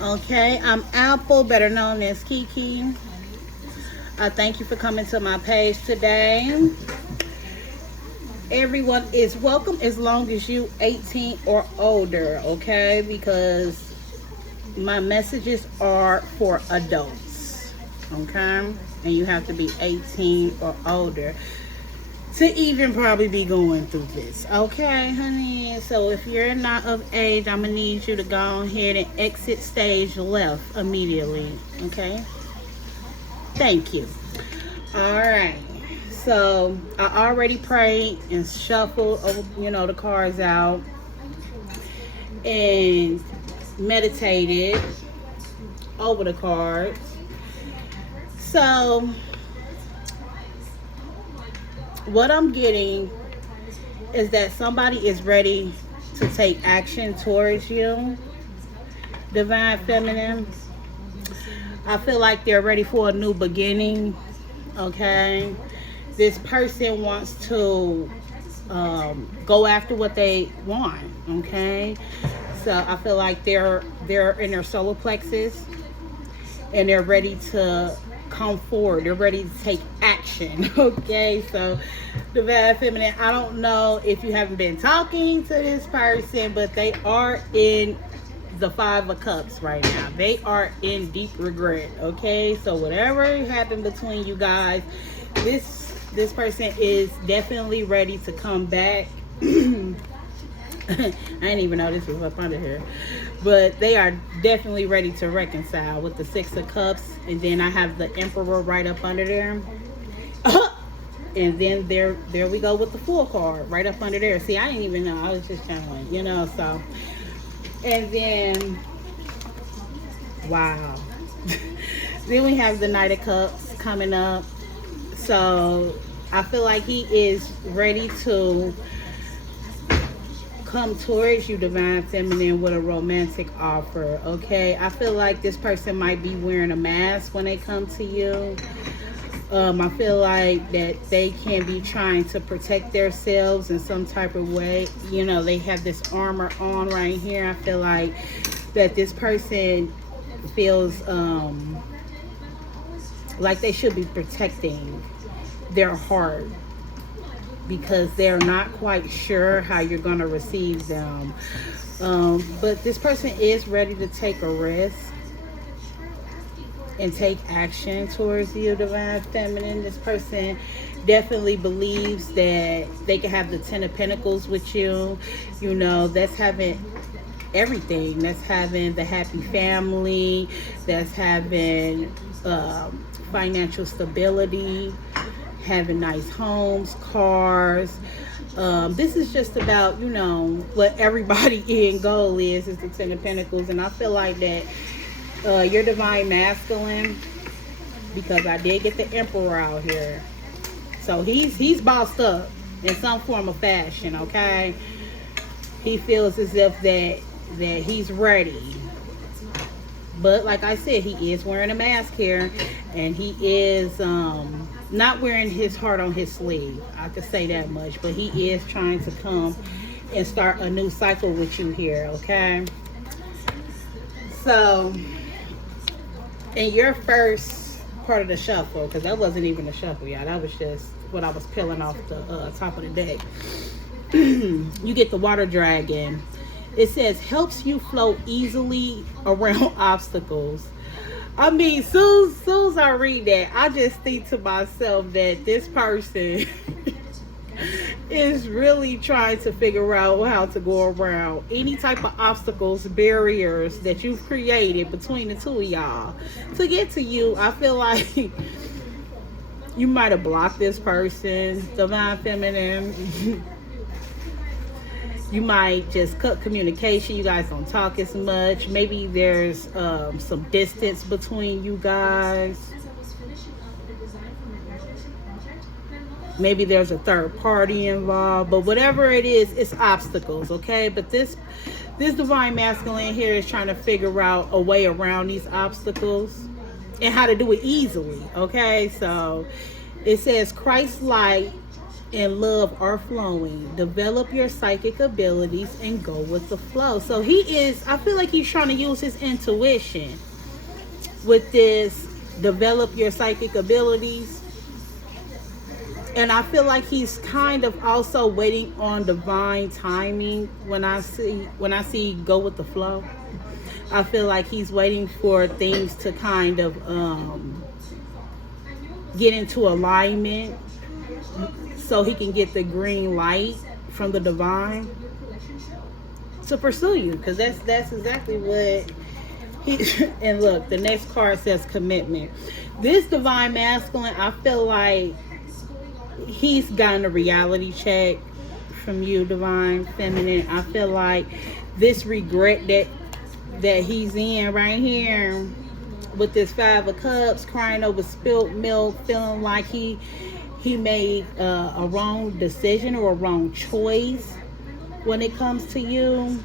Okay, I'm Apple, better known as Kiki. I thank you for coming to my page today. Everyone is welcome as long as you 18 or older, okay? Because my messages are for adults, okay? And you have to be 18 or older to even probably be going through this, okay, honey? So if you're not of age, I'm gonna need you to go ahead and exit stage left immediately, okay? Thank you. All right. So I already prayed and shuffled, the cards out and meditated over the cards. So what I'm getting is that somebody is ready to take action towards you, Divine Feminine. I feel like they're ready for a new beginning, okay? This person wants to go after what they want, okay? So I feel like they're in their solar plexus and they're ready to come forward. They're ready to take action, okay? So Divine Feminine, I don't know if you haven't been talking to this person, but they are in the Five of Cups right now. They are in deep regret, okay? So whatever happened between you guys, this person is definitely ready to come back. I didn't even know this was up under here, but they are definitely ready to reconcile with the Six of Cups, and then I have the Emperor right up under there. And then there we go with the Fool card right up under there. See, I didn't even know. I was just channeling, so. And then, wow. Then we have the Knight of Cups coming up. So I feel like he is ready to come towards you, Divine Feminine, with a romantic offer, okay? I feel like this person might be wearing a mask when they come to you. I feel like that they can be trying to protect themselves in some type of way. They have this armor on right here. I feel like that this person feels like they should be protecting their heart because they're not quite sure how you're going to receive them. But this person is ready to take a risk and take action towards you, Divine Feminine. This person definitely believes that they can have the Ten of Pentacles with you. That's having everything. That's having the happy family. That's having financial stability, having nice homes, cars. This is just about, what everybody end goal is the Ten of Pentacles. And I feel like that you're Divine Masculine, because I did get the Emperor out here. So he's bossed up in some form of fashion, okay? He feels as if that he's ready. But like I said, he is wearing a mask here, and he is not wearing his heart on his sleeve. I could say that much. But he is trying to come and start a new cycle with you here, okay? So in your first part of the shuffle, because that wasn't even a shuffle, y'all, that was just what I was peeling off the top of the deck. You get the Water Dragon. It says helps you flow easily around obstacles. I mean, soon as I read that, I just think to myself that this person is really trying to figure out how to go around any type of obstacles, barriers that you've created between the two of y'all to get to you. I feel like you might have blocked this person, Divine Feminine. You might just cut communication. You guys don't talk as much. Maybe there's some distance between you guys. Maybe there's a third party involved. But whatever it is, it's obstacles, okay? But this Divine Masculine here is trying to figure out a way around these obstacles and how to do it easily, okay? So it says Christ light and love are flowing. Develop your psychic abilities and go with the flow. So he is, I feel like he's trying to use his intuition with this develop your psychic abilities. And I feel like he's kind of also waiting on divine timing when I see go with the flow. I feel like he's waiting for things to kind of get into alignment so he can get the green light from the divine to pursue you, because that's exactly what he and look, the next card says commitment. This divine masculine, I feel like he's gotten a reality check from you, divine feminine. I feel like this regret that he's in right here with this 5 of Cups, crying over spilt milk, feeling like he made a wrong decision or a wrong choice when it comes to you.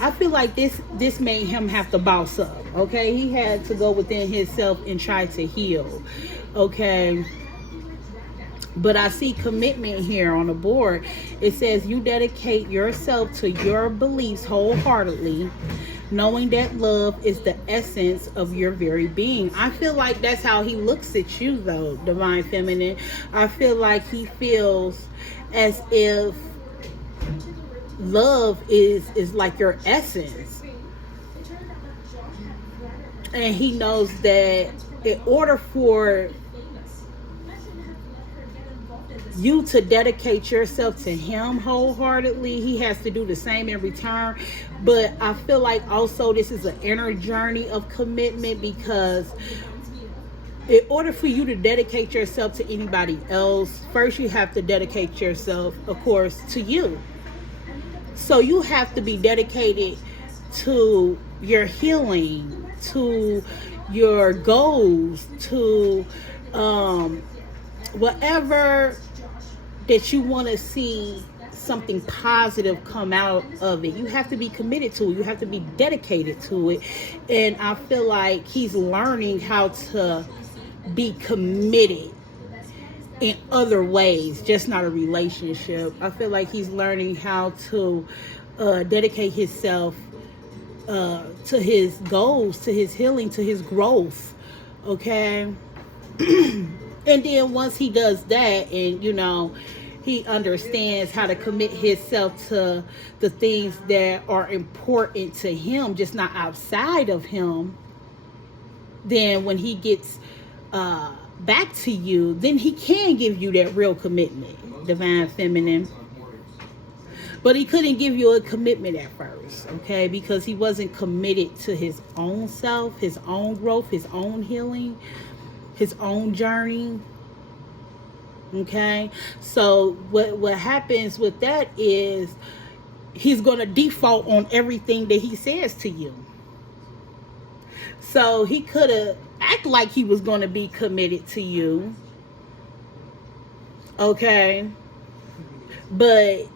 I feel like this made him have to boss up, okay? He had to go within himself and try to heal, okay? But I see commitment here on the board. It says you dedicate yourself to your beliefs wholeheartedly, knowing that love is the essence of your very being. I feel like that's how he looks at you, though, divine feminine. I feel like he feels as if love is like your essence. And he knows that in order for you to dedicate yourself to him wholeheartedly, he has to do the same in return. But I feel like also this is an inner journey of commitment, because in order for you to dedicate yourself to anybody else, first you have to dedicate yourself, of course, to you. So you have to be dedicated to your healing, to your goals, to whatever that you want to see something positive come out of it. You have to be committed to it. You have to be dedicated to it. And I feel like he's learning how to be committed in other ways, just not a relationship. I feel like he's learning how to dedicate himself to his goals, to his healing, to his growth, okay? And then once he does that, and he understands how to commit himself to the things that are important to him, just not outside of him, then when he gets back to you, then he can give you that real commitment, divine feminine. But he couldn't give you a commitment at first, okay? Because he wasn't committed to his own self, his own growth, his own healing, his own journey. Okay, so what happens with that is he's going to default on everything that he says to you. So he could have act like he was going to be committed to you, okay, but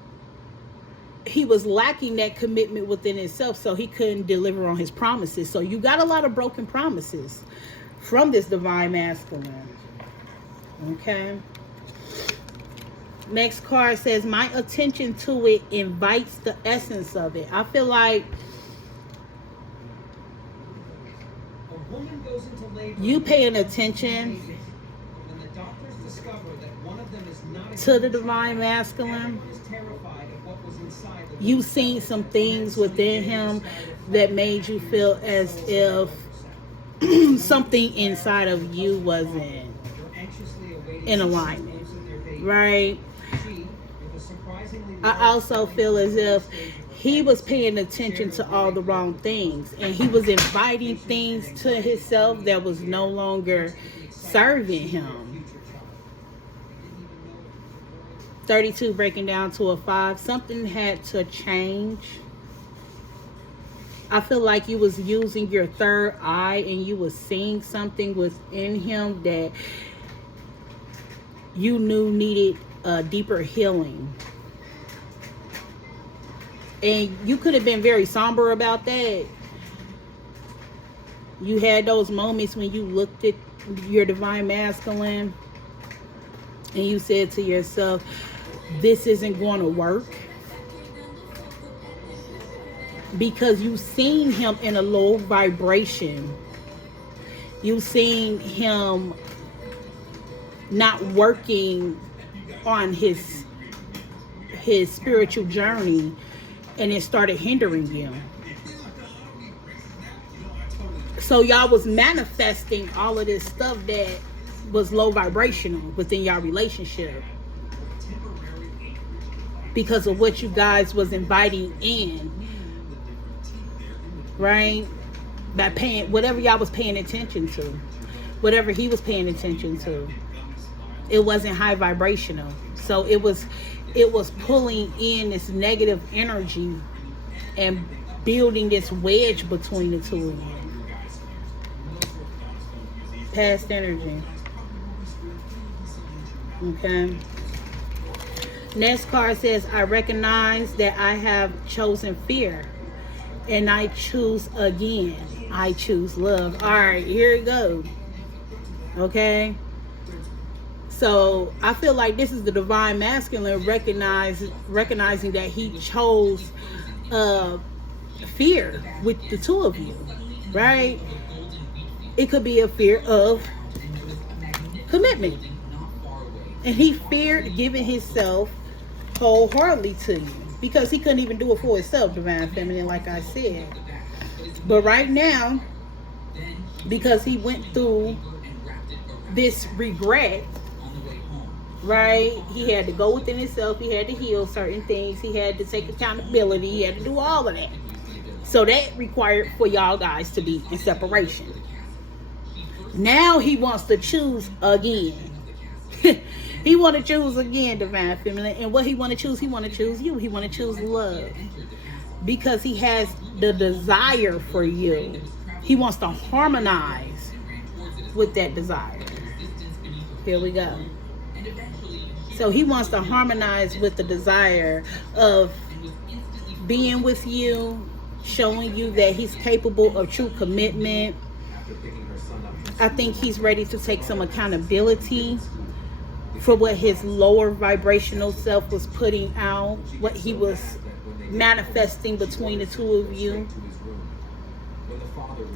he was lacking that commitment within himself, so he couldn't deliver on his promises. So you got a lot of broken promises from this divine masculine, okay? Next card says, my attention to it invites the essence of it. I feel like you paying attention to the divine masculine. You've seen some things within him that made you feel as if something inside of you wasn't in alignment, right? I also feel as if he was paying attention to all the wrong things, and he was inviting things to himself that was no longer serving him. 32 breaking down to a 5. Something had to change. I feel like you was using your third eye, and you was seeing something within him that you knew needed a deeper healing. And you could have been very somber about that. You had those moments when you looked at your divine masculine and you said to yourself, this isn't going to work, because you've seen him in a low vibration. You've seen him not working on his spiritual journey, and it started hindering you. So y'all was manifesting all of this stuff that was low vibrational within y'all relationship because of what you guys was inviting in, right? By paying whatever y'all was paying attention to, whatever he was paying attention to, it wasn't high vibrational. So it was pulling in this negative energy and building this wedge between the two of you. Past energy. Okay. Next card says, I recognize that I have chosen fear, and I choose again. I choose love. All right, here it goes. Okay. So I feel like this is the divine masculine recognizing that he chose fear with the two of you, right? It could be a fear of commitment. And he feared giving himself wholeheartedly to you because he couldn't even do it for himself, divine feminine, like I said. But right now, because he went through this regret, right? He had to go within himself. He had to heal certain things. He had to take accountability. He had to do all of that. So that required for y'all guys to be in separation. Now he wants to choose again. He want to choose again, divine feminine. And what he want to choose? He want to choose you. He want to choose love. Because he has the desire for you. He wants to harmonize with that desire. Here we go. So he wants to harmonize with the desire of being with you, showing you that he's capable of true commitment. I think he's ready to take some accountability for what his lower vibrational self was putting out, what he was manifesting between the two of you.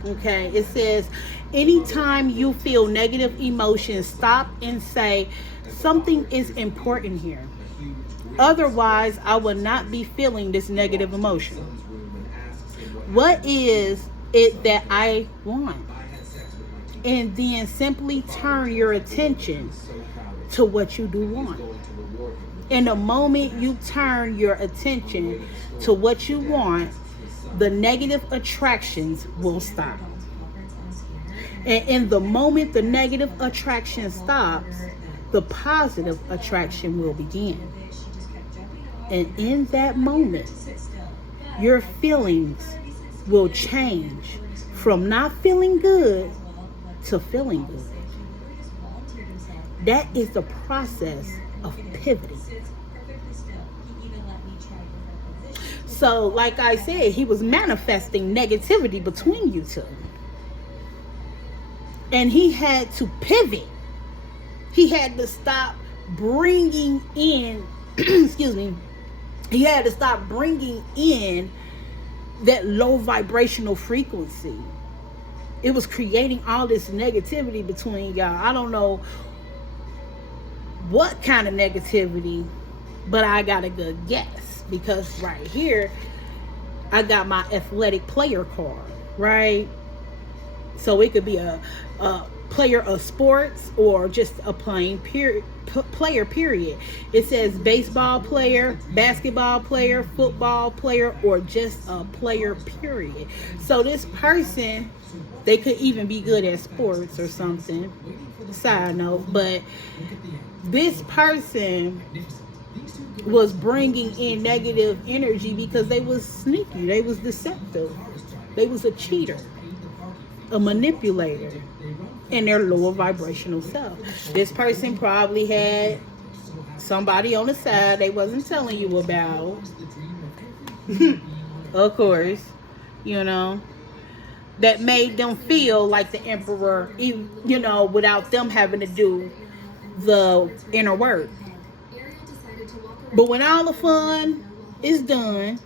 Okay, it says, anytime you feel negative emotions, stop and say, something is important here. Otherwise, I will not be feeling this negative emotion. What is it that I want? And then simply turn your attention to what you do want. In the moment you turn your attention to what you want, the negative attractions will stop. And in the moment the negative attraction stops, the positive attraction will begin. And in that moment, your feelings will change from not feeling good to feeling good. That is the process of pivoting. So, like I said, he was manifesting negativity between you two. And he had to pivot. He had to stop bringing in, excuse me, he had to stop bringing in that low vibrational frequency. It was creating all this negativity between y'all. I don't know what kind of negativity, but I got a good guess, because right here I got my athletic player card, right? So it could be a player of sports or just a plain player, period. It says baseball player, basketball player, football player, or just a player, period. So this person, they could even be good at sports or something, side note, but this person was bringing in negative energy because they was sneaky, they was deceptive, they was a cheater, a manipulator in their lower vibrational self. This person probably had somebody on the side they wasn't telling you about. Of course, you know, that made them feel like the emperor, you know, without them having to do the inner work. But when all the fun is done,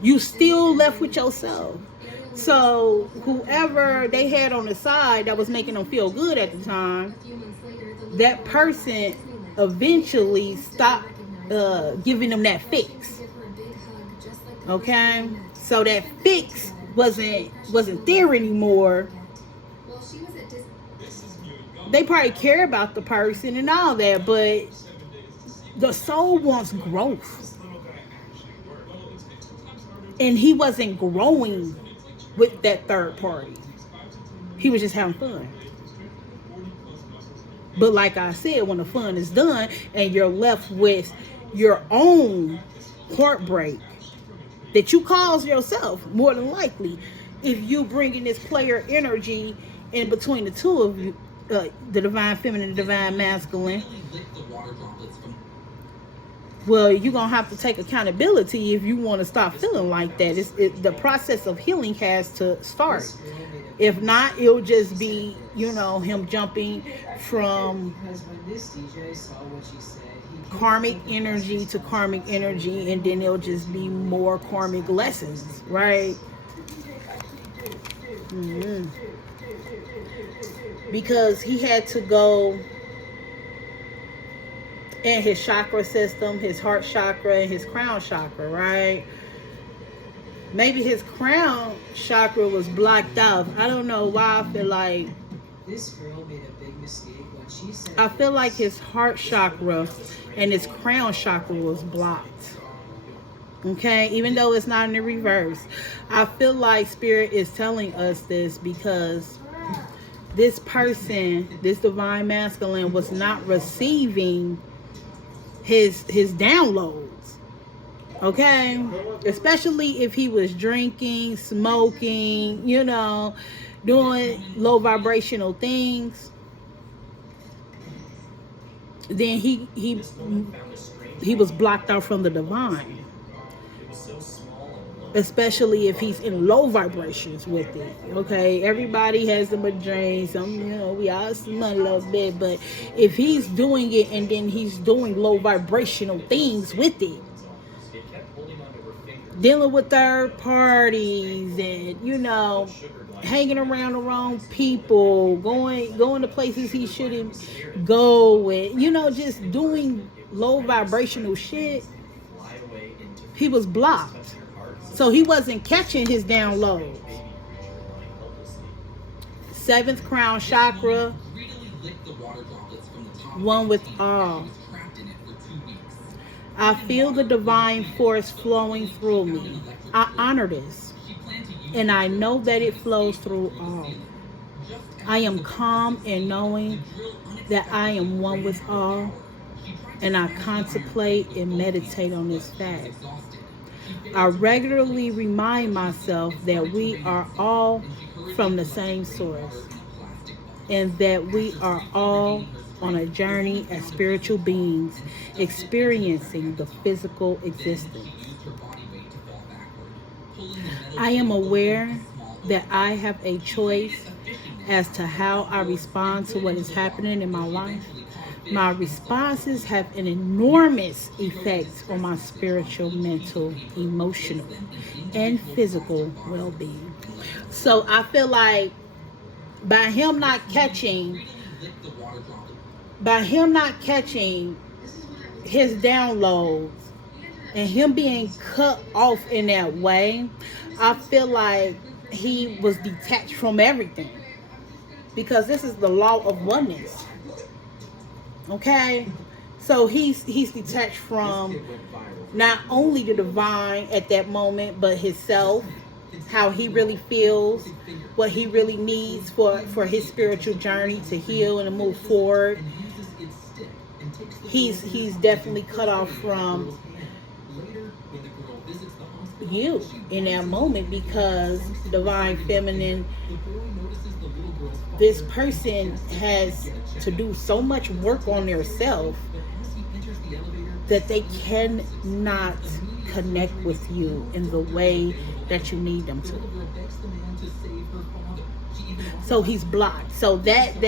you still left with yourself. So whoever they had on the side that was making them feel good at the time, that person eventually stopped giving them that fix. Okay? So that fix wasn't there anymore. They probably care about the person and all that, but the soul wants growth. And he wasn't growing with that third party. He was just having fun. But like I said, when the fun is done and you're left with your own heartbreak that you cause yourself, more than likely, if you bring in this player energy in between the two of you, the divine feminine and divine masculine, well, you're going to have to take accountability if you want to stop feeling like that. The process of healing has to start. If not, it'll just be, him jumping from karmic energy to karmic energy, and then it'll just be more karmic lessons, right? Mm-hmm. Because he had to go in his chakra system, his heart chakra and his crown chakra, right? Maybe his crown chakra was blocked out. I don't know why I feel like this girl made a big mistake when she said I feel like his heart chakra and his crown chakra was blocked. Okay, even though it's not in the reverse. I feel like Spirit is telling us this because this person, this divine masculine, was not receiving his downloads. Okay, especially if he was drinking, smoking, doing low vibrational things, then he was blocked out from the divine. Especially if he's in low vibrations with it. Okay, everybody has them a drain. Some, we all smell a little bit, but if he's doing it and then he's doing low vibrational things with it, dealing with third parties and hanging around the wrong people, going to places he shouldn't go, and just doing low vibrational shit, he was blocked. So he wasn't catching his downloads. 7th crown chakra, one with all. I feel the divine force flowing through me. I honor this, and I know that it flows through all. I am calm in knowing that I am one with all, and I contemplate and meditate on this fact. I regularly remind myself that we are all from the same source, and that we are all on a journey as spiritual beings experiencing the physical existence. I am aware that I have a choice as to how I respond to what is happening in my life. My responses have an enormous effect on my spiritual, mental, emotional, and physical well-being. So I feel like by him not catching his downloads and him being cut off in that way, I feel like he was detached from everything, because this is the law of oneness. Okay, so he's detached from not only the divine at that moment, but himself, how he really feels, what he really needs for his spiritual journey to heal and to move forward. He's definitely cut off from you in that moment, because divine feminine, this person has to do so much work on their self that they cannot connect with you in the way that you need them to. So he's blocked. So that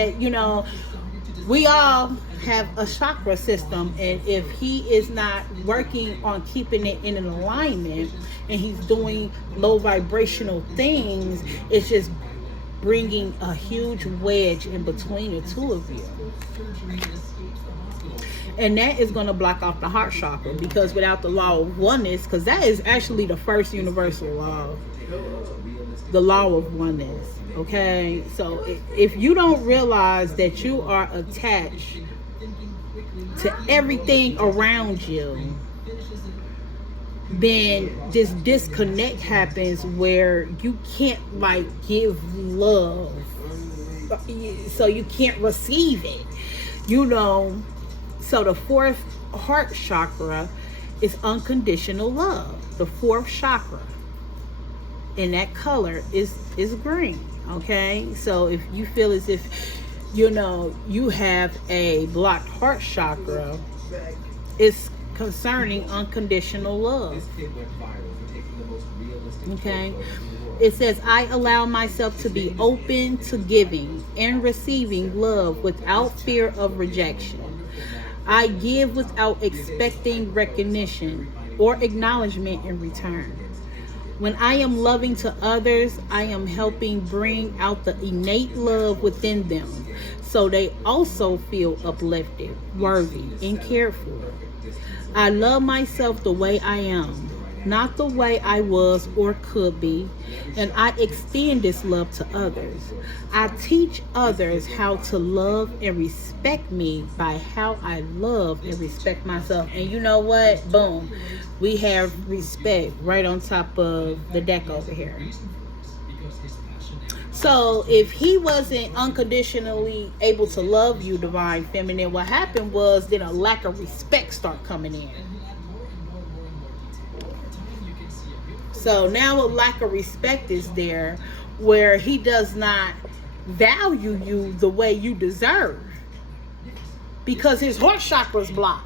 we all have a chakra system, and if he is not working on keeping it in an alignment and he's doing low vibrational things, it's just bringing a huge wedge in between the two of you. And that is going to block off the heart chakra, because without the law of oneness, because that is actually the first universal law, the law of oneness. Okay, so if you don't realize that you are attached to everything around you, then this disconnect happens where you can't like give love, so you can't receive it, you know. So the fourth heart chakra is unconditional love. The fourth chakra, and that color is green. Okay, so if you feel as if, you know, you have a blocked heart chakra, it's concerning unconditional love. Okay, it says, I allow myself to be open to giving and receiving love without fear of rejection. I give without expecting recognition or acknowledgement in return. When I am loving to others, I am helping bring out the innate love within them, so they also feel uplifted, worthy, and cared for. I love myself the way I am, not the way I was or could be, and I extend this love to others. I teach others how to love and respect me by how I love and respect myself. And you know what? Boom. We have respect right on top of the deck over here. So if he wasn't unconditionally able to love you, Divine Feminine, what happened was then a lack of respect start coming in. So now a lack of respect is there, where he does not value you the way you deserve, because his heart chakra is blocked.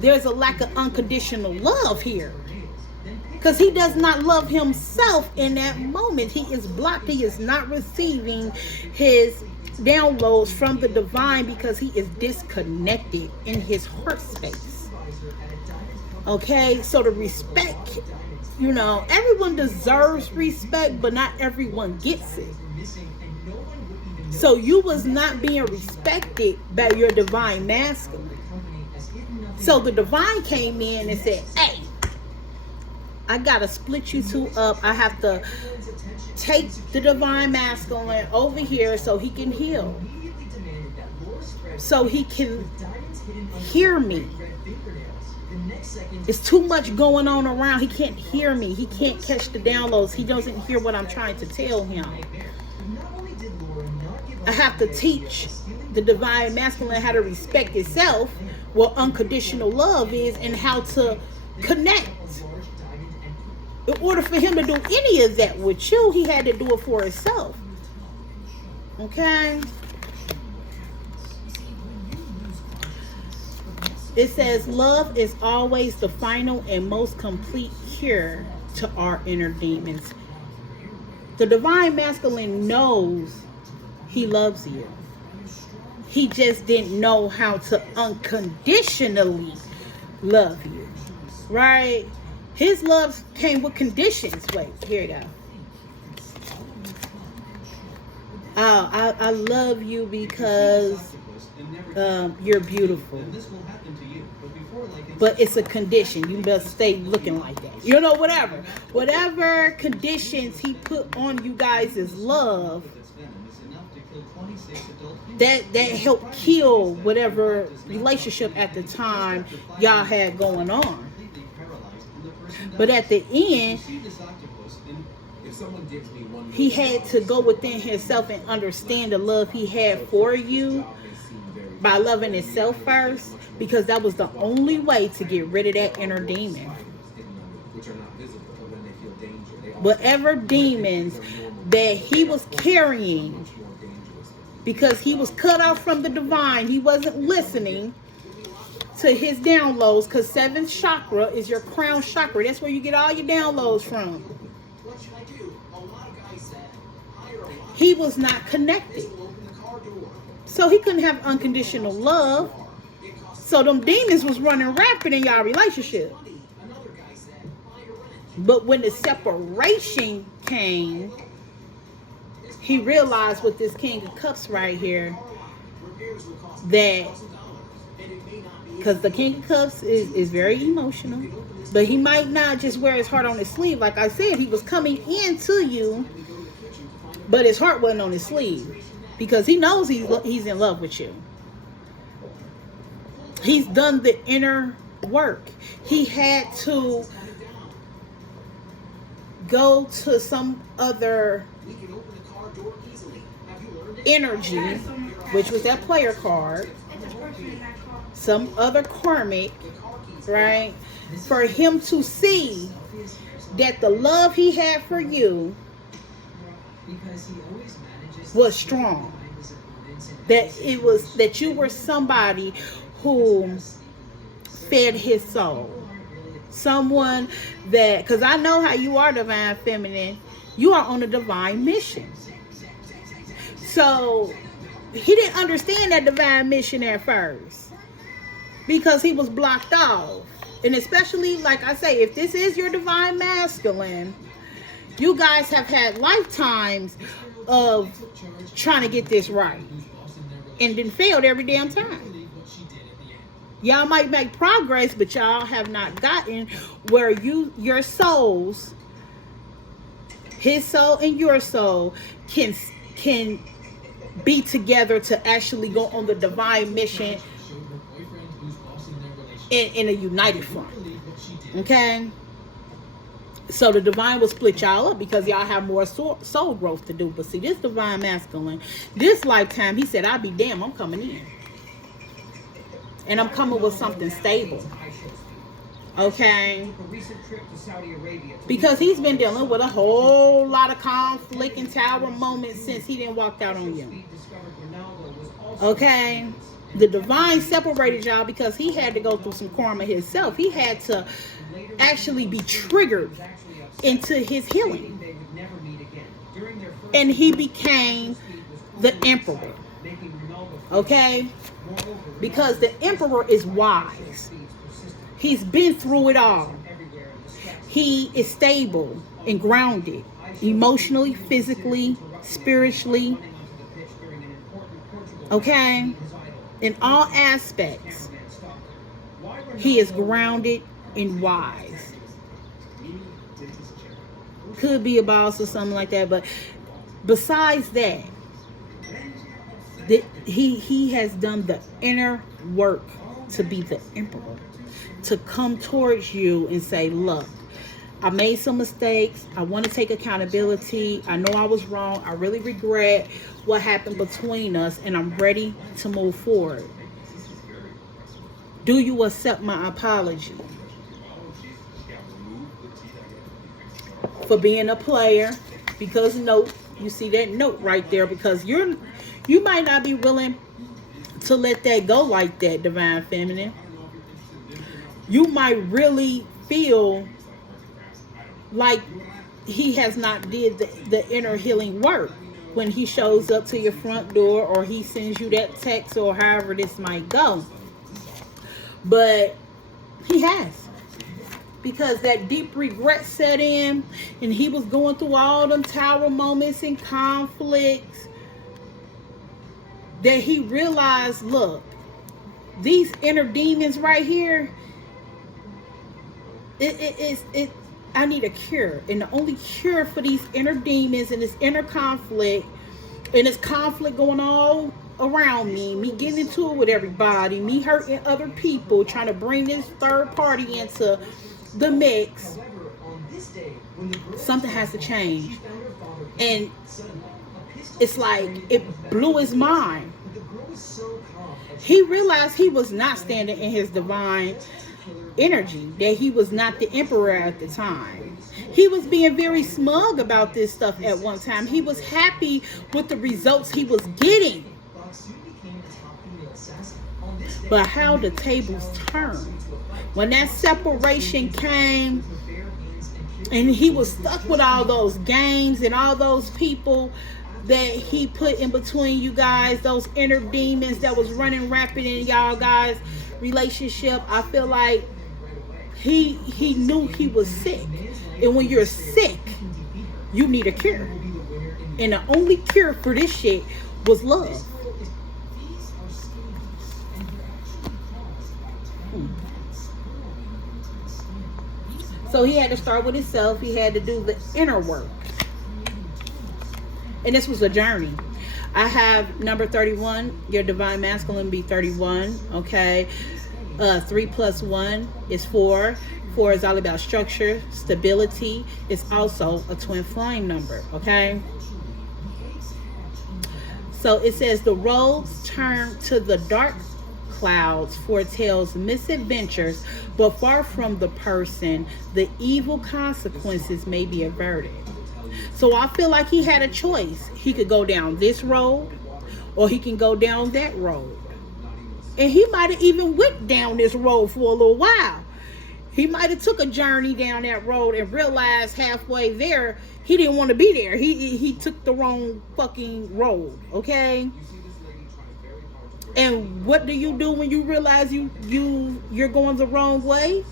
There's a lack of unconditional love here, because he does not love himself in that moment. He is blocked. He is not receiving his downloads from the divine, because he is disconnected in his heart space. Okay, so the respect, you know, everyone deserves respect, but not everyone gets it. So you was not being respected by your divine masculine. So the divine came in and said, hey, I gotta split you two up. I have to take the divine masculine over here so he can heal, so he can hear me. It's too much going on around. He can't hear me. He can't catch the downloads. He doesn't hear what I'm trying to tell him. I have to teach the divine masculine how to respect itself, what unconditional love is, and how to connect. In order for him to do any of that with you, he had to do it for himself. Okay? It says, love is always the final and most complete cure to our inner demons. The divine masculine knows he loves you. He just didn't know how to unconditionally love you. Right? His love came with conditions. Wait, here you go. Oh, I love you because you're beautiful. But it's a condition. You must stay looking like that. You know, whatever. Whatever conditions he put on you guys' love, that helped kill whatever relationship at the time y'all had going on. But at the end, he had to go within himself and understand the love he had for you by loving himself first, because that was the only way to get rid of that inner demon. Whatever demons that he was carrying, because he was cut off from the divine, he wasn't listening to his downloads, because 7th chakra is your crown chakra. That's where you get all your downloads from. He was not connected. So he couldn't have unconditional love. So them demons was running rampant in y'all relationship. But when the separation came, he realized with this King of Cups right here that, because the King of Cups is very emotional, but he might not just wear his heart on his sleeve. Like I said, he was coming into you, but his heart wasn't on his sleeve because he knows he's in love with you. He's done the inner work. He had to go to some other energy, which was that player card, some other karmic, right, for him to see that the love he had for you was strong, that you were somebody who fed his soul. Someone that, because I know how you are, divine feminine, you are on a divine mission. So he didn't understand that divine mission at first because he was blocked off. And especially, like I say, if this is your divine masculine, you guys have had lifetimes of trying to get this right and then failed every damn time. Y'all might make progress, but y'all have not gotten where your souls, his soul and your soul, can be together to actually go on the divine mission in a united front. Okay? So the divine will split y'all up because y'all have more soul growth to do. But see, this divine masculine, this lifetime, he said, I'll be damned, I'm coming in. And I'm coming with something stable. Okay? Because he's been dealing with a whole lot of conflict and tower moments since he didn't walk out on you. Okay? The divine separated y'all because he had to go through some karma himself. He had to actually be triggered into his healing. And he became the emperor. Okay? Because the emperor is wise. He's been through it all. He is stable and grounded, emotionally, physically, spiritually. Okay? In all aspects, he is grounded and wise. Could be a boss or something like that, but besides that, he has done the inner work to be the emperor, to come towards you and say, look, I made some mistakes. I want to take accountability. I know I was wrong. I really regret what happened between us, and I'm ready to move forward. Do you accept my apology for being a player? Because note, you see that note right there, because you might not be willing to let that go like that, divine feminine. You might really feel like he has not did the inner healing work when he shows up to your front door, or he sends you that text, or however this might go. But he has, because that deep regret set in, and he was going through all them tower moments and conflicts, that he realized, look, these inner demons right here, I need a cure. And the only cure for these inner demons and this inner conflict, and this conflict going all around me getting into it with everybody, me hurting other people, trying to bring this third party into the mix, something has to change. And it's like it blew his mind. He realized he was not standing in his divine energy, that he was not the emperor at the time. He was being very smug about this stuff at one time. He was happy with the results he was getting. But how the tables turned when that separation came, and he was stuck with all those games and all those people that he put in between you guys, those inner demons that was running rapid in y'all guys' relationship. I feel like he knew he was sick. And when you're sick, you need a cure. And the only cure for this shit was love. So he had to start with himself. He had to do the inner work. And this was a journey. I have number 31. Your divine masculine be 31. Okay. 3 plus 1 is 4. 4 is all about structure, stability. It's also a twin flame number. Okay. So it says the roads turn to the dark clouds foretells misadventures, but far from the person, the evil consequences may be averted. So I feel like he had a choice. He could go down this road, or he can go down that road. And he might have even went down this road for a little while. He might have took a journey down that road and realized halfway there he didn't want to be there. He took the wrong fucking road. Okay. And what do you do when you realize you're going the wrong way?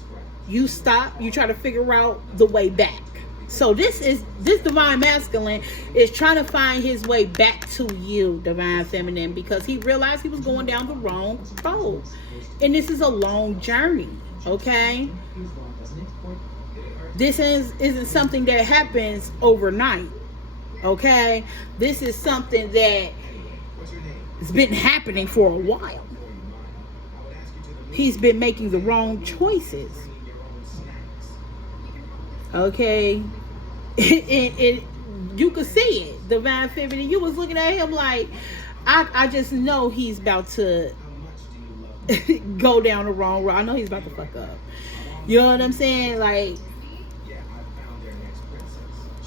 You stop. You try to figure out the way back. So this divine masculine is trying to find his way back to you, divine feminine, because he realized he was going down the wrong road. And this is a long journey, okay? This isn't something that happens overnight, okay? This is something that has been happening for a while. He's been making the wrong choices. Okay, and you could see it, divine feminine. You was looking at him like, I just know he's about to go down the wrong road. I know he's about to fuck up. You know what I'm saying? Like,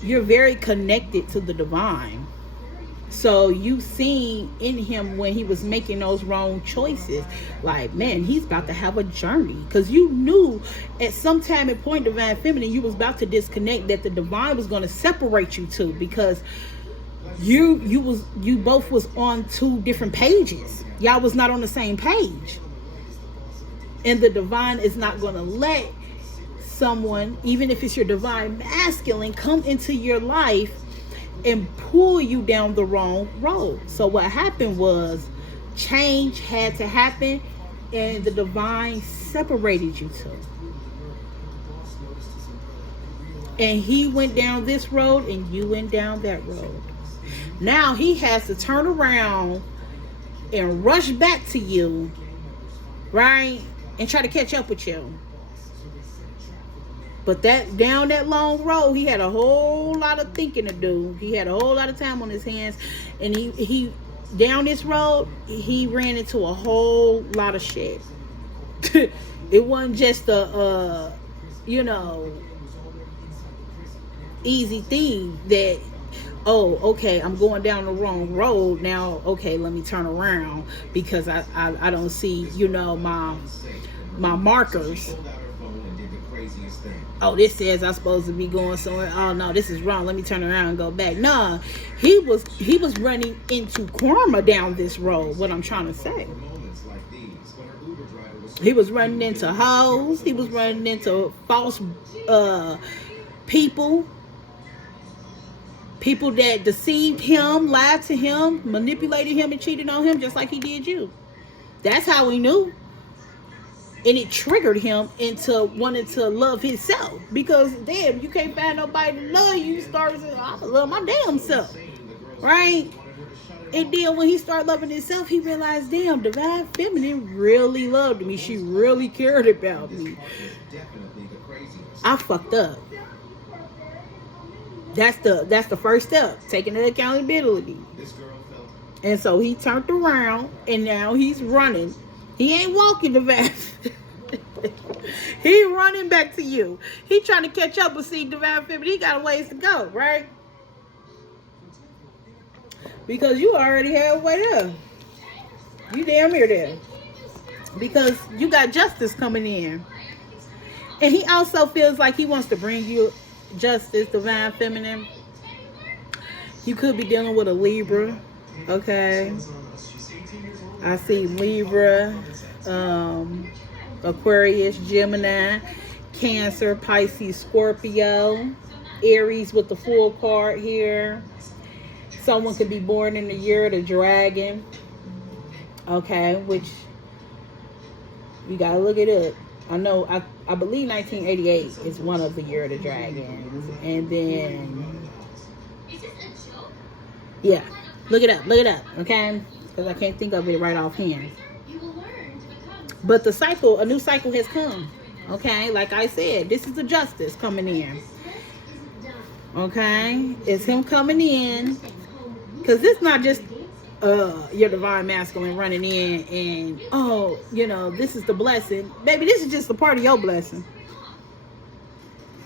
you're very connected to the divine. So you seen in him when he was making those wrong choices, like, man, he's about to have a journey. Because you knew at some time and point, divine feminine, you was about to disconnect, that the divine was going to separate you two, because you both was on two different pages. Y'all was not on the same page. And the divine is not going to let someone, even if it's your divine masculine, come into your life and pull you down the wrong road. So what happened was, change had to happen, and the divine separated you two. And he went down this road and you went down that road. Now he has to turn around and rush back to you, right? And try to catch up with you. But down that long road, he had a whole lot of thinking to do. He had a whole lot of time on his hands. And he down this road, he ran into a whole lot of shit. It wasn't just a, easy thing that, oh, okay, I'm going down the wrong road. Now, okay, let me turn around because I don't see, my markers. Oh, this says I'm supposed to be going somewhere. Oh no, this is wrong. Let me turn around and go back. Nah, he was running into karma down this road. What I'm trying to say. He was running into hoes. He was running into false people that deceived him, lied to him, manipulated him, and cheated on him just like he did you. That's how he knew. And it triggered him into wanting to love himself. Because, damn, you can't find nobody to love you. You start saying, I'm going to love my damn self. Right? And then when he started loving himself, he realized, damn, divine feminine really loved me. She really cared about me. I fucked up. That's the first step. Taking the accountability. And so he turned around and now he's running. He ain't walking the fast. He running back to you. He trying to catch up with divine feminine. He got a ways to go, right? Because you already halfway there. You damn near there. Because you got justice coming in. And he also feels like he wants to bring you justice, divine feminine. You could be dealing with a Libra. Okay. I see Libra, Aquarius, Gemini, Cancer, Pisces, Scorpio, Aries with the full card here. Someone could be born in the year of the dragon. Okay, which you gotta look it up. I know, I believe 1988 is one of the year of the dragons. And then, yeah, look it up, okay? Because I can't think of it right offhand. But the cycle, a new cycle has come. Okay, like I said, this is the justice coming in. Okay, it's him coming in. Because it's not just your divine masculine running in and, oh, you know, this is the blessing. Baby, this is just a part of your blessing.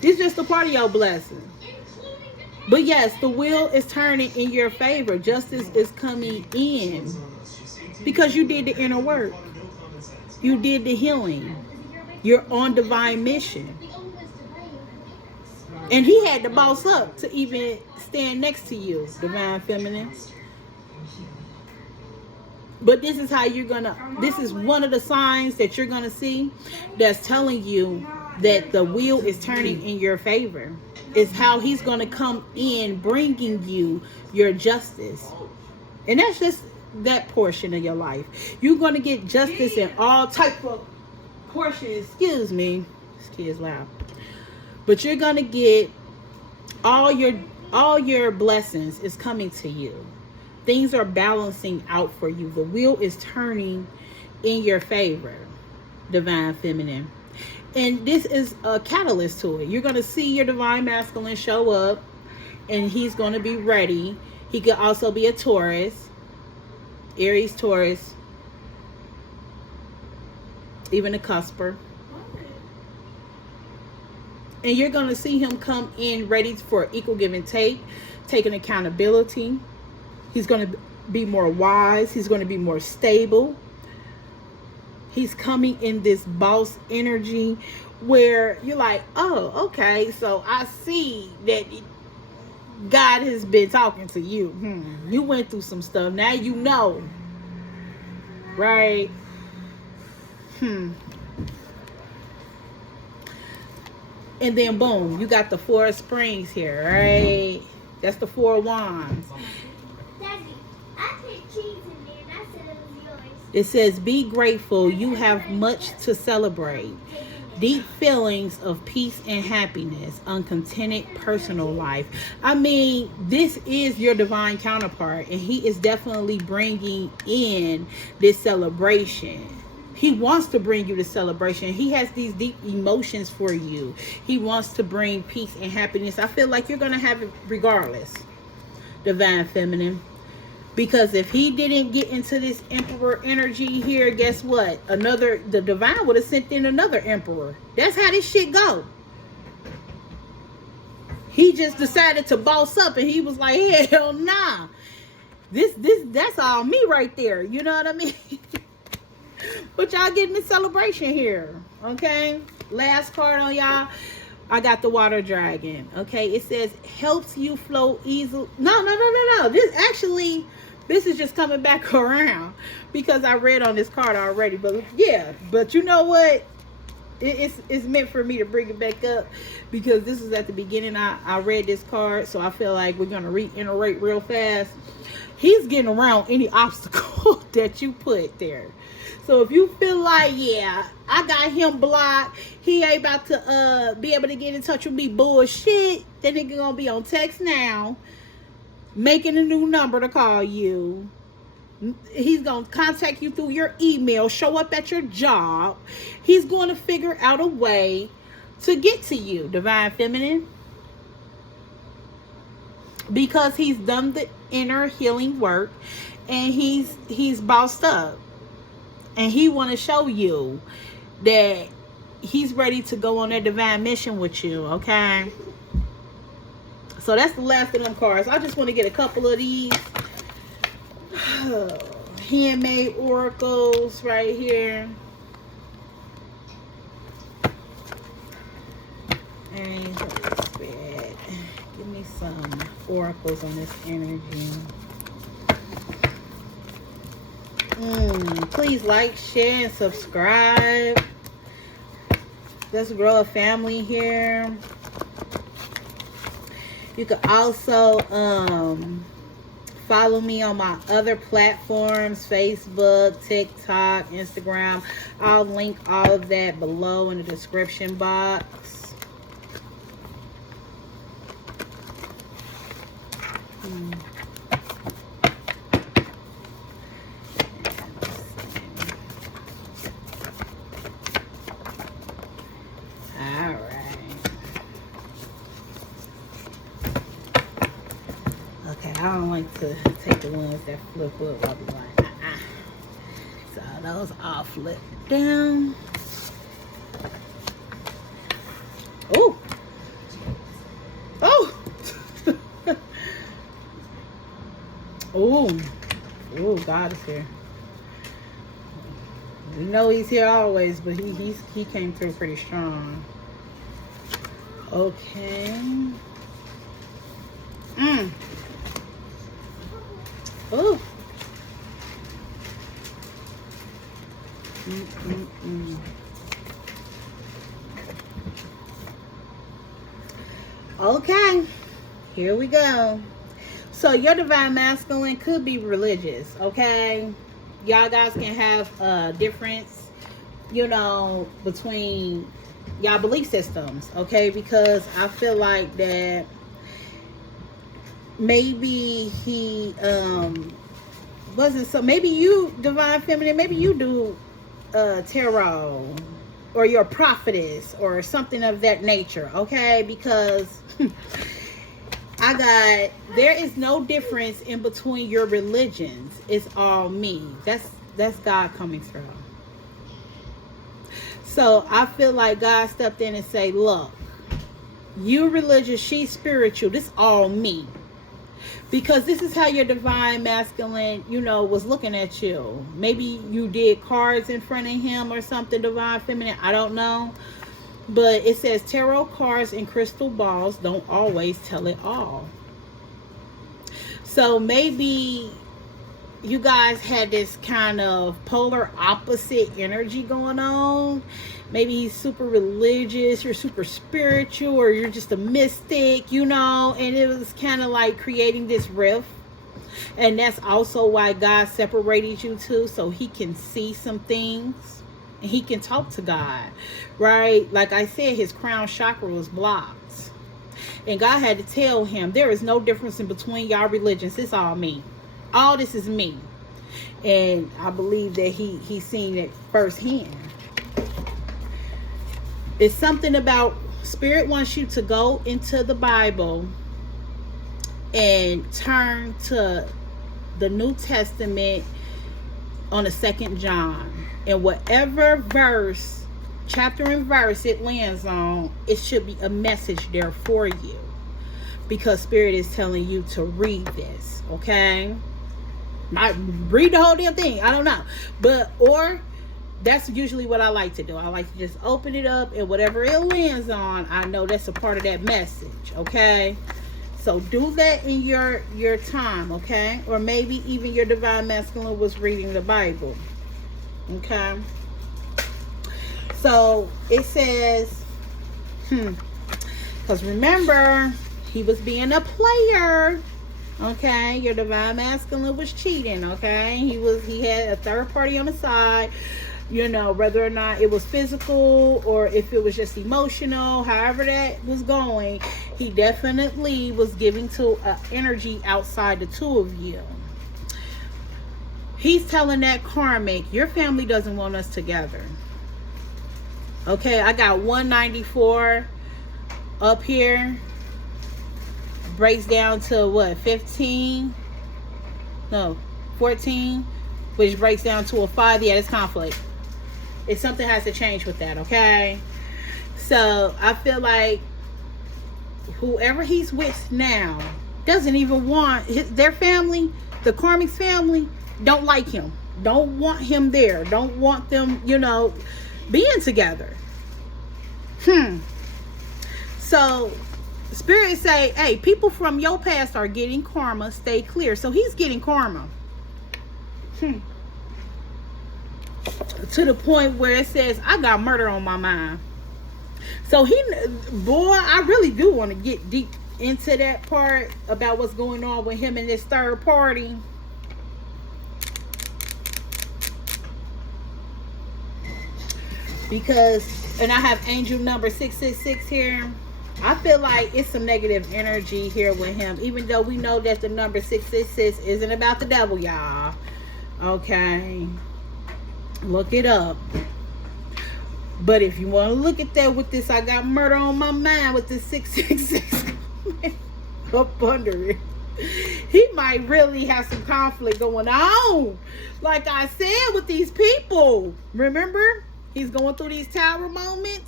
This is just a part of your blessing. But yes, the wheel is turning in your favor. Justice is coming in. Because you did the inner work. You did the healing. You're on divine mission. And he had to boss up to even stand next to you, divine feminine. But this is how you're gonna, this is one of the signs that you're gonna see that's telling you that the wheel is turning in your favor. It's how he's gonna come in bringing you your justice. And that's just that portion of your life. You're gonna get justice in all type of portions. Excuse me, this kid's loud. But you're gonna get all your blessings is coming to you. Things are balancing out for you. The wheel is turning in your favor, divine feminine. And this is a catalyst to it. You're going to see your divine masculine show up, and he's going to be ready. He could also be a Taurus, Aries, Taurus, even a cusper. And you're going to see him come in ready for equal give and take, taking accountability. He's going to be more wise. He's going to be more stable. He's coming in this boss energy where you're like, oh, okay, so I see that God has been talking to you. You went through some stuff. Now you know. Right? And then boom, you got the Four of Springs here, right? That's the Four of Wands. It says, be grateful. You have much to celebrate. Deep feelings of peace and happiness. Uncontented personal life. I mean, this is your divine counterpart. And he is definitely bringing in this celebration. He wants to bring you the celebration. He has these deep emotions for you. He wants to bring peace and happiness. I feel like you're going to have it regardless, divine feminine. Because if he didn't get into this emperor energy here, guess what? The divine would have sent in another emperor. That's how this shit go. He just decided to boss up and he was like, hell nah. That's all me right there. You know what I mean? But y'all getting the celebration here. Okay? Last card on y'all. I got the water dragon. Okay? It says helps you flow easily. No. This is just coming back around because I read on this card already. But yeah, but you know what? It's meant for me to bring it back up because this is at the beginning. I read this card, so I feel like we're going to reiterate real fast. He's getting around any obstacle that you put there. So if you feel like, yeah, I got him blocked, he ain't about to be able to get in touch with me, bullshit, that nigga gonna be on text now, making a new number to call you. He's going to contact you through your email, show up at your job. He's going to figure out a way to get to you, divine feminine. Because he's done the inner healing work and he's bossed up. And he want to show you that he's ready to go on that divine mission with you, okay? So that's the last of them cards. I just want to get a couple of these handmade oracles right here. And give me some oracles on this energy. Please like, share, and subscribe. Let's grow a family here. You can also follow me on my other platforms, Facebook, TikTok, Instagram. I'll link all of that below in the description box. I don't like to take the ones that flip up. I'll be like, So those all flip down. Oh! Oh! Oh, God is here. We know he's here always, but he came through pretty strong. Okay. Oh. Okay, here we go. So your divine masculine could be religious, okay? Y'all guys can have a difference, you know, between y'all belief systems, okay? Because I feel like that maybe he wasn't so, maybe you divine feminine, maybe you do tarot, or you're a prophetess or something of that nature, okay? Because there is no difference in between your religions. It's all me. That's God coming through. So I feel like God stepped in and say, look, you religious, she's spiritual, this all me. Because this is how your divine masculine, you know, was looking at you. Maybe you did cards in front of him or something, divine feminine. I don't know. But it says tarot cards and crystal balls don't always tell it all. So maybe you guys had this kind of polar opposite energy going on. Maybe he's super religious, you're super spiritual, or you're just a mystic, you know, and it was kind of like creating this rift. And that's also why God separated you two, so he can see some things and he can talk to God, right? Like I said, his crown chakra was blocked. And God had to tell him, there is no difference in between y'all religions. It's all me. All this is me. And I believe that he's seen it firsthand. It's something about Spirit wants you to go into the Bible and turn to the New Testament on the 2nd John. And whatever verse, chapter and verse it lands on, it should be a message there for you. Because Spirit is telling you to read this, okay? Not read the whole damn thing, I don't know. But, or that's usually what I like to do. I like to just open it up, and whatever it lands on, I know that's a part of that message, okay? So do that in your time, okay? Or maybe even your divine masculine was reading the Bible, okay? So it says, because remember, he was being a player, okay? Your divine masculine was cheating, okay? He had a third party on the side. You know, whether or not it was physical or if it was just emotional, however that was going, he definitely was giving to energy outside the two of you. He's telling that karmic, your family doesn't want us together. Okay, I got 194 up here. Breaks down to what, 15? No, 14, which breaks down to a 5. Yeah, it's conflict. If something has to change with that, okay? So I feel like whoever he's with now doesn't even want their family, the Karmic's family, don't like him, don't want him there, don't want them, you know, being together. So Spirit say, hey, people from your past are getting karma. Stay clear. So he's getting karma. To the point where it says, I got murder on my mind. So boy, I really do want to get deep into that part about what's going on with him and this third party. Because, and I have angel number 666 here. I feel like it's some negative energy here with him, even though we know that the number 666 isn't about the devil, y'all. Okay, look it up. But if you want to look at that with this, I got murder on my mind with this 666 up under it. He might really have some conflict going on. Like I said, with these people. Remember? He's going through these tower moments.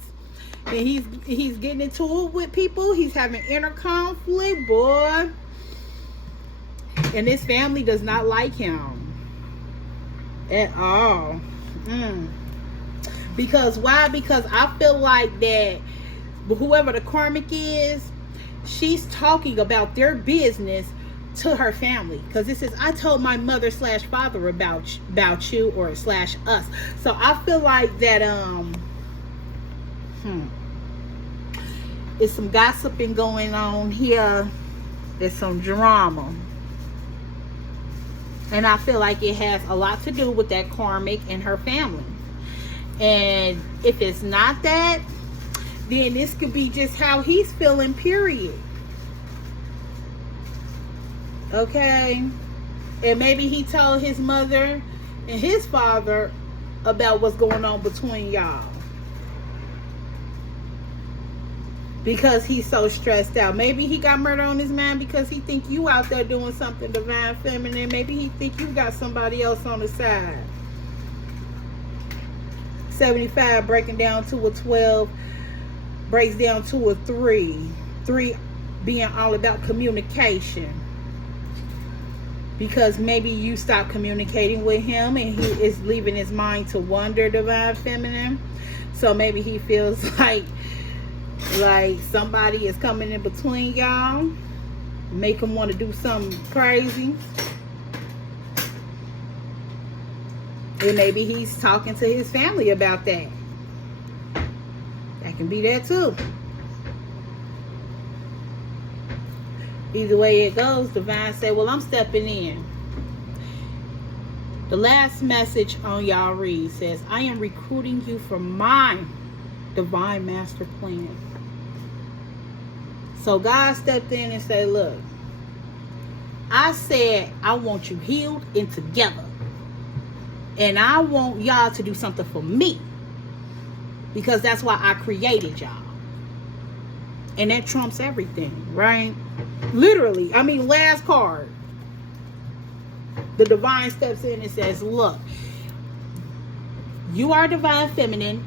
And he's getting into it with people. He's having inner conflict, boy. And his family does not like him at all. Because why? Because I feel like that whoever the karmic is, she's talking about their business to her family. Because it says, I told my mother / father about you, or / us. So I feel like that it's some gossiping going on here. There's some drama. And I feel like it has a lot to do with that karmic and her family. And if it's not that, then this could be just how he's feeling, period. Okay? And maybe he told his mother and his father about what's going on between y'all. Because he's so stressed out. Maybe he got murder on his mind because he think you out there doing something divine feminine. Maybe he think you got somebody else on the side. 75 breaking down to a 12 breaks down to a 3. 3 being all about communication. Because maybe you stop communicating with him and he is leaving his mind to wander, divine feminine. So maybe he feels like somebody is coming in between y'all, make him want to do something crazy. And maybe he's talking to his family about that. That can be that too. Either way it goes, divine say, well, I'm stepping in. The last message on y'all read says, I am recruiting you for my divine master plan. So God stepped in and said, look, I said I want you healed and together. And I want y'all to do something for me. Because that's why I created y'all. And that trumps everything, right? Literally. I mean, last card. The divine steps in and says, look, you are divine feminine.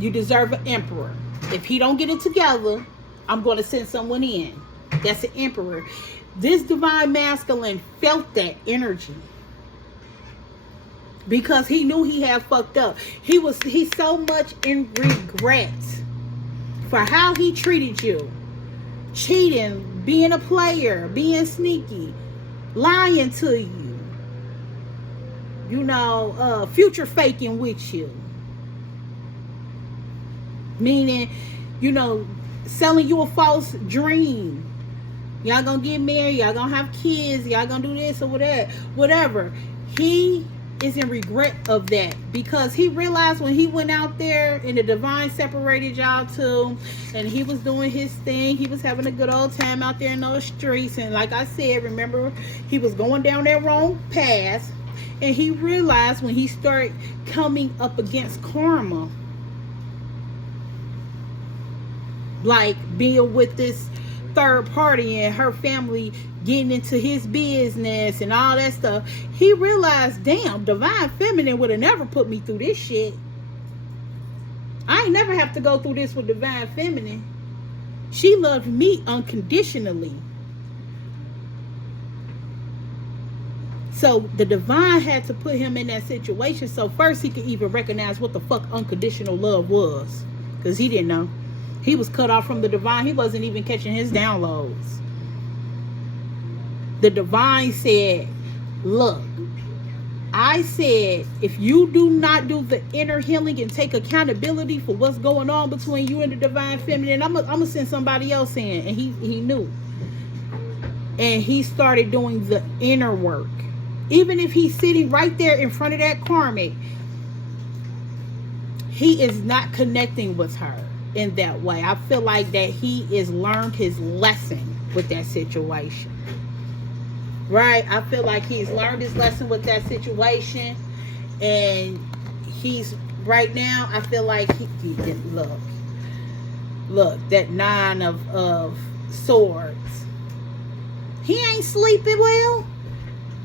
You deserve an emperor. If he don't get it together, I'm going to send someone in. That's an emperor. This divine masculine felt that energy. Because he knew he had fucked up. He's so much in regret for how he treated you. Cheating, being a player, being sneaky, lying to you. You know, future faking with you. Meaning, you know, selling you a false dream. Y'all gonna get married, y'all gonna have kids, y'all gonna do this or whatever. He is in regret of that because he realized when he went out there and the divine separated y'all two and he was doing his thing, he was having a good old time out there in those streets, and like I said, remember, he was going down that wrong path, and he realized when he started coming up against karma, like being with this third party and her family getting into his business and all that stuff, he realized, damn, divine feminine would have never put me through this shit. I ain't never have to go through this with divine feminine. She loved me unconditionally. So the divine had to put him in that situation so first he could even recognize what the fuck unconditional love was, because he didn't know. He was cut off from the divine. He wasn't even catching his downloads. The divine said, look, I said, if you do not do the inner healing and take accountability for what's going on between you and the divine feminine, I'm gonna send somebody else in. And he knew. And he started doing the inner work. Even if he's sitting right there in front of that karmic, he is not connecting with her in that way. I feel like that he has learned his lesson with that situation. Right? I feel like he's learned his lesson with that situation. And he's, right now, I feel like he look, that 9 of swords. He ain't sleeping well.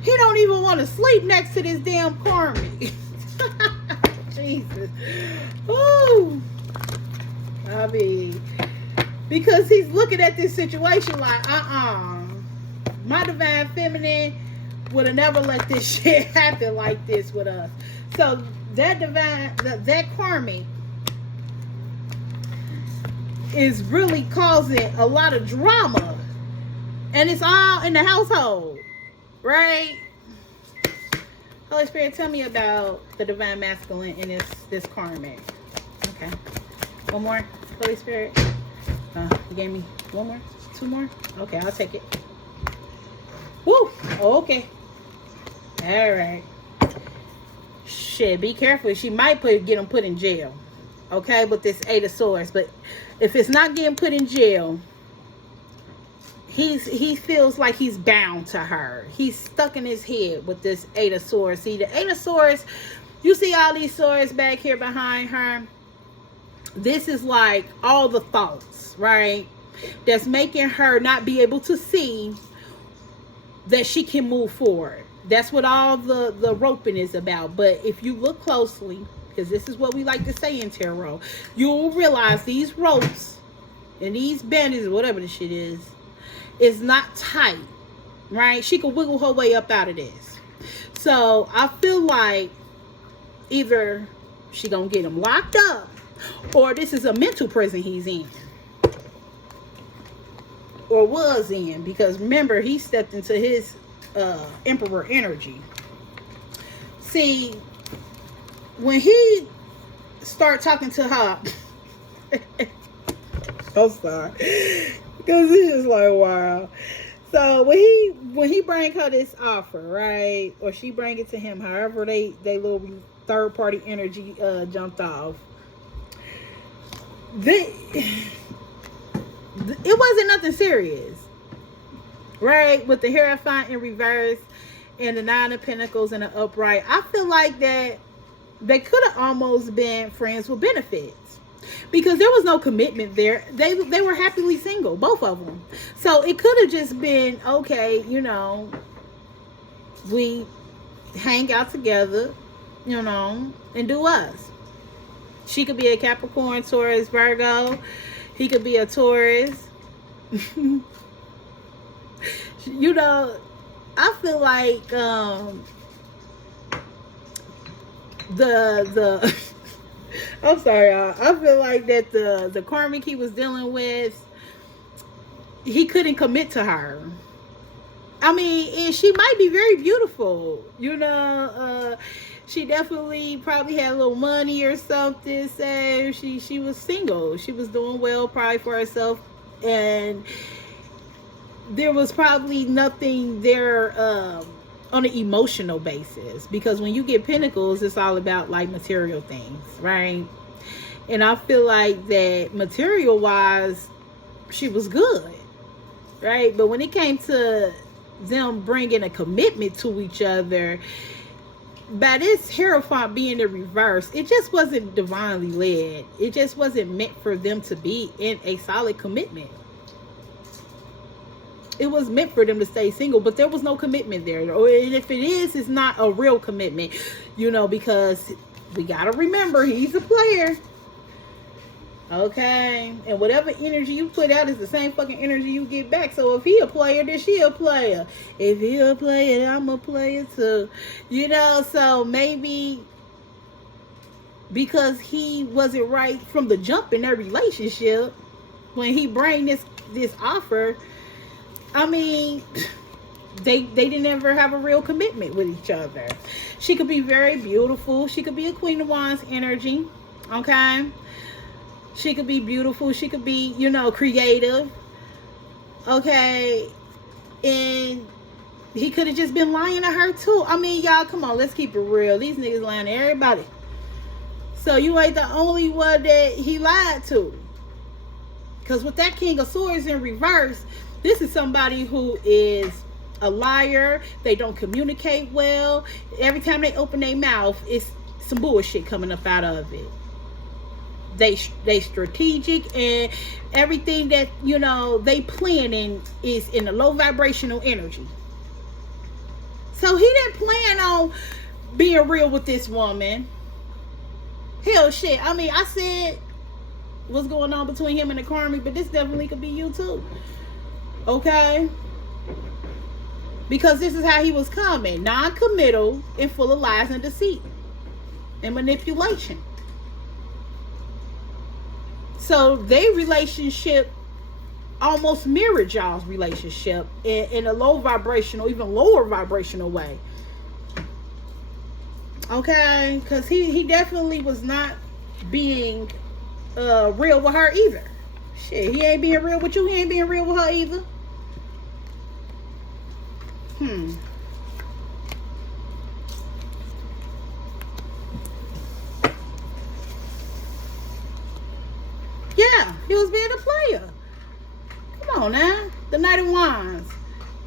He don't even want to sleep next to this damn karmic. Jesus. Ooh. I mean, because he's looking at this situation like, my divine feminine would have never let this shit happen like this with us. So that that karmic is really causing a lot of drama. And it's all in the household, right? Holy Spirit, tell me about the divine masculine in this karmic. Okay. One more, Holy Spirit. You gave me one more? 2 more? Okay, I'll take it. Woo! Okay. All right. Shit, be careful. She might get him put in jail. Okay, with this 8 of swords. But if it's not getting put in jail, he feels like he's bound to her. He's stuck in his head with this 8 of swords. See, the 8 of swords, you see all these swords back here behind her? This is like all the thoughts, right? That's making her not be able to see that she can move forward. That's what all the roping is about. But if you look closely, because this is what we like to say in tarot, you'll realize these ropes and these bandages, whatever the shit is not tight, right? She can wiggle her way up out of this. So I feel like either she gonna get him locked up, or this is a mental prison he's in, or was in, because remember, he stepped into his emperor energy. See, when he start talking to her, I'm sorry, because it's just like, wow. So when he bring her this offer, right, or she bring it to him, however they little third party energy jumped off, it wasn't nothing serious, right? With the Hierophant in reverse and the 9 of Pentacles in the upright, I feel like that they could have almost been friends with benefits, because there was no commitment there. They were happily single, both of them. So it could have just been, okay, you know, we hang out together, you know, and do us. She could be a Capricorn, Taurus, Virgo. He could be a Taurus. You know, I feel like I'm sorry, y'all. I feel like that the karmic he was dealing with, he couldn't commit to her. I mean, and she might be very beautiful, you know. She definitely probably had a little money or something. So she was single. She was doing well probably for herself. And there was probably nothing there on an emotional basis. Because when you get pentacles, it's all about like material things, right? And I feel like that material-wise, she was good, right? But when it came to them bringing a commitment to each other, by this Hierophant being in reverse, it just wasn't divinely led. It just wasn't meant for them to be in a solid commitment. It was meant for them to stay single, but there was no commitment there. And if it is, it's not a real commitment, you know, because we got to remember, he's a player. Okay, and whatever energy you put out is the same fucking energy you get back. So if he a player, then she a player. If he a player, I'm a player too. You know, so maybe because he wasn't right from the jump in their relationship, when he bring this offer, I mean, they didn't ever have a real commitment with each other. She could be very beautiful. She could be a Queen of Wands energy. Okay? She could be beautiful. She could be, you know, creative. Okay? And he could have just been lying to her too. I mean, y'all, come on, let's keep it real. These niggas lying to everybody. So you ain't the only one that he lied to. Because with that King of Swords in reverse, this is somebody who is a liar. They don't communicate well. Every time they open their mouth, it's some bullshit coming up out of it. They strategic, and everything that, you know, they planning is in a low vibrational energy. So he didn't plan on being real with this woman. Hell shit. I mean, I said what's going on between him and the Karmic, but this definitely could be you too. Okay? Because this is how he was coming. Non-committal and full of lies and deceit and manipulation. So their relationship almost mirrored y'all's relationship in a low vibrational, even lower vibrational way. Okay? Because he definitely was not being real with her either. Shit, he ain't being real with you. He ain't being real with her either. Yeah, he was being a player. Come on now. The Knight of Wands.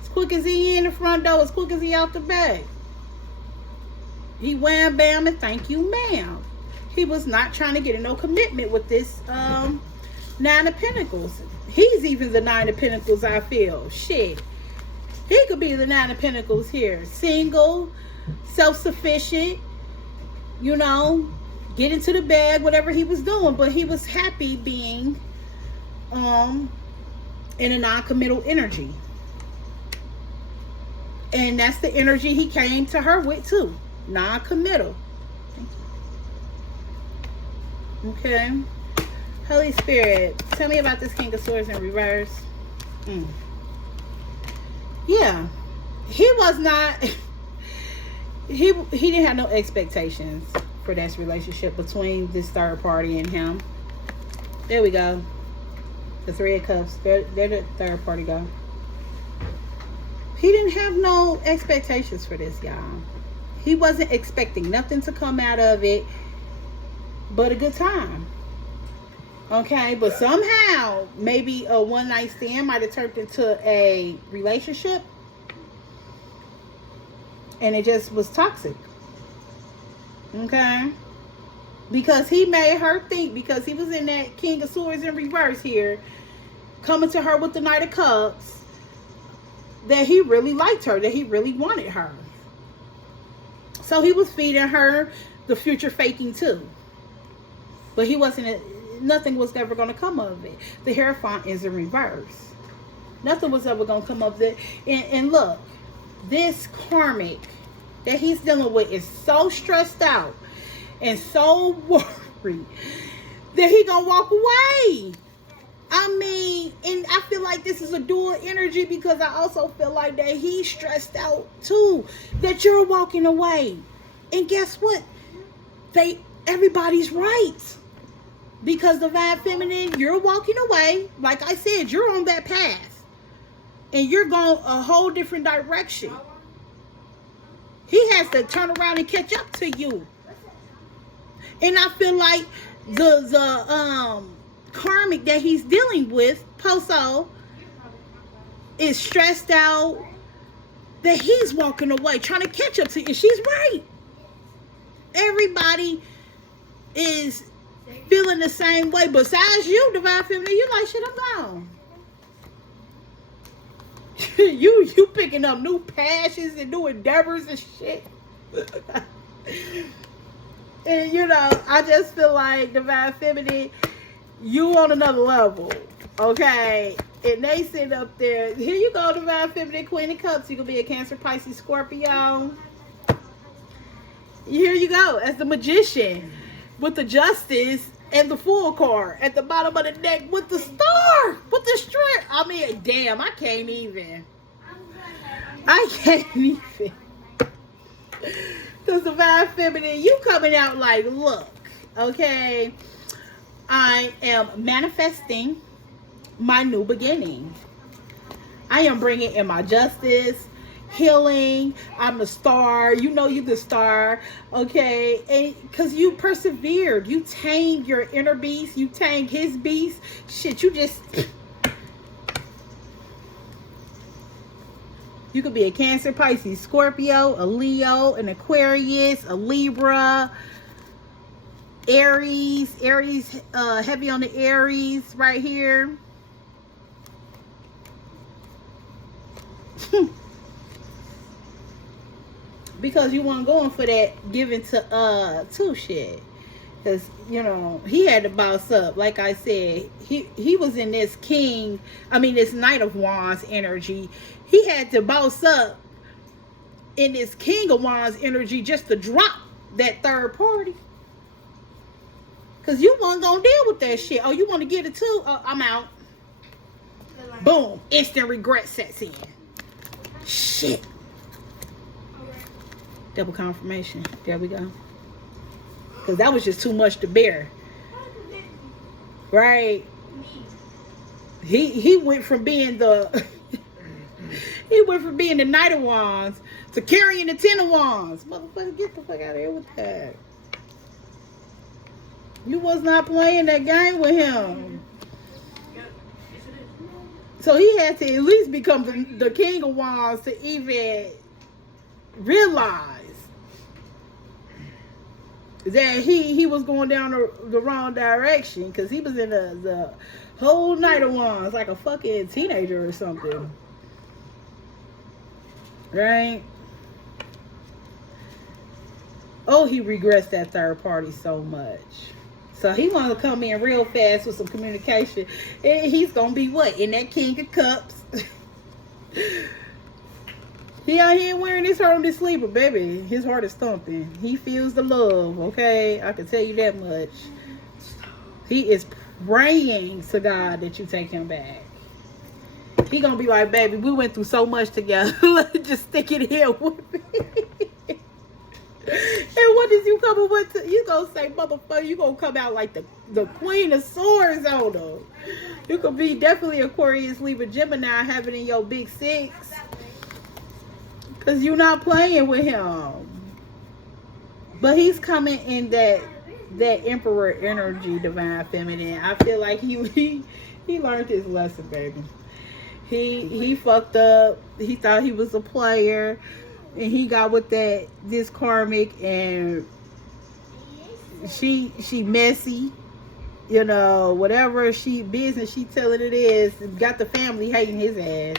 As quick as he in the front door, as quick as he out the back. He wham bam and thank you ma'am. He was not trying to get in no commitment with this Nine of Pentacles. He's even the Nine of Pentacles, I feel. Shit. He could be the Nine of Pentacles here. Single, self-sufficient, you know, get into the bag, whatever he was doing. But he was happy being in a non-committal energy. And that's the energy he came to her with too. Non-committal. Okay. Holy Spirit, tell me about this King of Swords in reverse. Yeah. He was not he didn't have no expectations for this relationship between this third party and him. There we go. The Three of Cups. There the third party go. He didn't have no expectations for this, y'all. He wasn't expecting nothing to come out of it but a good time. Okay, but somehow maybe a one night stand might have turned into a relationship, and it just was toxic. Okay, because he made her think, because he was in that King of Swords in reverse here, coming to her with the Knight of Cups, that he really liked her, that he really wanted her. So he was feeding her the future faking too. But he wasn't, nothing was ever going to come of it. The Hierophant is in reverse. Nothing was ever going to come of it. And look, this Karmic that he's dealing with is so stressed out and so worried that he going to walk away. I mean, and I feel like this is a dual energy, because I also feel like that he's stressed out too, that you're walking away. And guess what? Everybody's right. Because Divine Feminine, you're walking away. Like I said, you're on that path. And you're going a whole different direction. He has to turn around and catch up to you. And I feel like the Karmic that he's dealing with, Poso, is stressed out that he's walking away, trying to catch up to you. She's right. Everybody is feeling the same way. Besides you, Divine Feminine, you like, shit, I'm gone. you picking up new passions and new endeavors and shit. And you know, I just feel like Divine Feminine, you on another level. Okay? And they sit up there. Here you go, Divine Feminine, Queen of Cups. You can be a Cancer, Pisces, Scorpio. Here you go, as the Magician with the Justice And the full card at the bottom of the deck with the star, with the strip. I mean, damn, I can't even. Because Divine Feminine, you coming out like, look, okay, I am manifesting my new beginning. I am bringing in my justice, healing. I'm the star. You know you the star, okay? And because you persevered, you tamed your inner beast, you tamed his beast. Shit, you just... You could be a Cancer, Pisces, Scorpio, a Leo, an Aquarius, a Libra, Aries, heavy on the Aries right here. Because you weren't going for that giving to two shit. Because, you know, he had to boss up. Like I said, he was in this this Knight of Wands energy. He had to boss up in this King of Wands energy just to drop that third party. Because you weren't going to deal with that shit. Oh, you want to get it too? I'm out. Boom. Instant regret sets in. Shit. Double confirmation. There we go. Because that was just too much to bear. Right? He went from being the... he went from being the Knight of Wands to carrying the Ten of Wands. Motherfucker, get the fuck out of here with that. You was not playing that game with him. So he had to at least become the King of Wands to even realize that he was going down the wrong direction, because he was in the whole Knight of Wands like a fucking teenager or something. Right? Oh, he regrets that third party so much. So he want to come in real fast with some communication. And he's going to be what? In that King of Cups. He out here wearing his heart on his sleeve, but baby, his heart is thumping. He feels the love, okay? I can tell you that much. He is praying to God that you take him back. He gonna be like, baby, we went through so much together. Just stick it here with me. And what is you coming with? You gonna say, motherfucker, you gonna come out like the Queen of Swords on them. You could be definitely Aquarius, Libra, Gemini, having in your big six. Because you're not playing with him. But he's coming in that Emperor energy, Divine Feminine. I feel like he learned his lesson, baby. He fucked up. He thought he was a player. And he got with this Karmic, and she messy. You know, whatever business she telling it is, got the family hating his ass.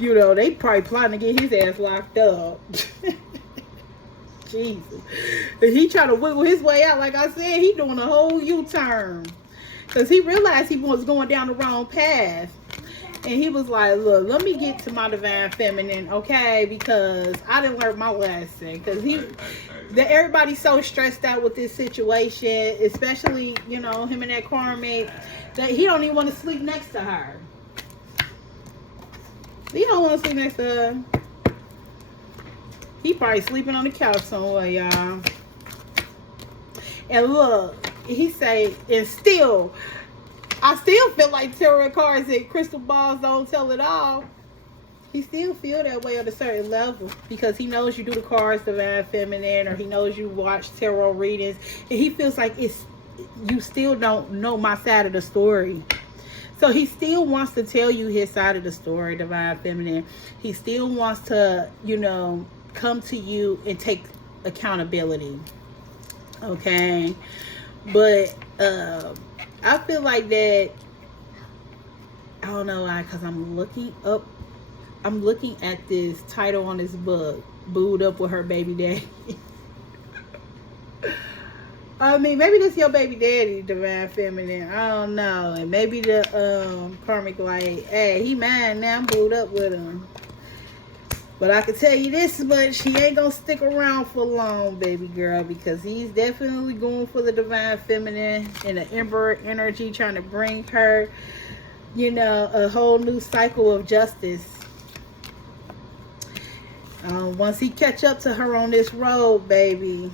You know, they probably plotting to get his ass locked up. Jesus. And he trying to wiggle his way out. Like I said, he doing a whole U-turn. Because he realized he was going down the wrong path. And he was like, look, let me get to my Divine Feminine, okay? Because I didn't learn my lesson. Because everybody's so stressed out with this situation, especially, you know, him and that Karmic, that he don't even want to sleep next to her. He don't want to sleep next to her. He probably sleeping on the couch somewhere, y'all. And look, he say, and still, I still feel like tarot cards and crystal balls don't tell it all. He still feel that way at a certain level, because he knows you do the cards, Divine Feminine, or he knows you watch tarot readings, and he feels like you still don't know my side of the story. So he still wants to tell you his side of the story, Divine Feminine. He still wants to, you know, come to you and take accountability. Okay? But I feel like that, I don't know why, because I'm looking at this title on this book, Booed Up with Her Baby Daddy. I mean, maybe this your baby daddy, Divine Feminine. I don't know. And maybe the Karmic like, hey, he mine now. I'm booed up with him. But I can tell you this much, he ain't gonna stick around for long, baby girl, because he's definitely going for the divine feminine and the emperor energy, trying to bring her, you know, a whole new cycle of justice. Once he catch up to her on this road, baby,